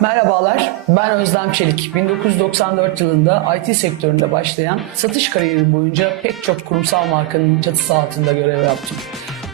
Merhabalar, ben Özlem Çelik. 1994 yılında IT sektöründe başlayan satış kariyeri boyunca pek çok kurumsal markanın çatısı altında görev yaptım.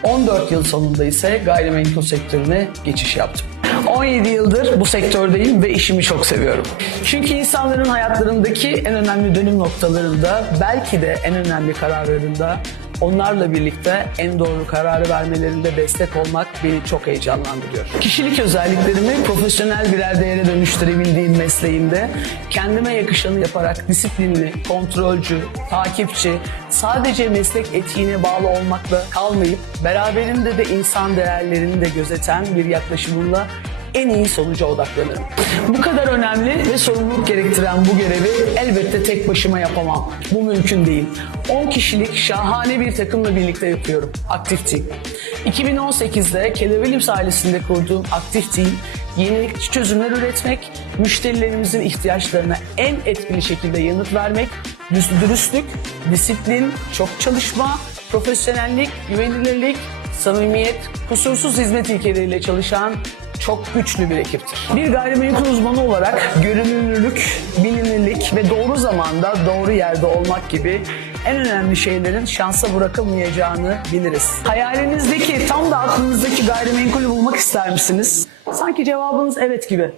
14 yıl sonunda ise gayrimenkul sektörüne geçiş yaptım. 17 yıldır bu sektördeyim ve işimi çok seviyorum. Çünkü insanların hayatlarındaki en önemli dönüm noktalarında, belki de en önemli kararlarında onlarla birlikte en doğru kararı vermelerinde destek olmak beni çok heyecanlandırıyor. Kişilik özelliklerimi profesyonel birer değere dönüştürebildiğim mesleğimde kendime yakışanı yaparak disiplinli, kontrolcü, takipçi, sadece meslek etiğine bağlı olmakla kalmayıp beraberinde de insan değerlerini de gözeten bir yaklaşımımla en iyi sonuca odaklanırım. Bu kadar önemli ve sorumluluk gerektiren bu görevi elbette tek başıma yapamam. Bu mümkün değil. 10 kişilik şahane bir takımla birlikte yapıyorum. Aktif Team. 2018'de Keller Williams ailesinde kurduğum Aktif Team, yenilikçi çözümler üretmek, müşterilerimizin ihtiyaçlarına en etkili şekilde yanıt vermek, dürüst- dürüstlük, disiplin, çok çalışma, profesyonellik, güvenilirlik, samimiyet, kusursuz hizmet ilkeleriyle çalışan çok güçlü bir ekiptir. Bir gayrimenkul uzmanı olarak görünürlük, bilinirlik ve doğru zamanda doğru yerde olmak gibi en önemli şeylerin şansa bırakılmayacağını biliriz. Hayalinizdeki, tam da aklınızdaki gayrimenkulü bulmak ister misiniz? Sanki cevabınız evet gibi.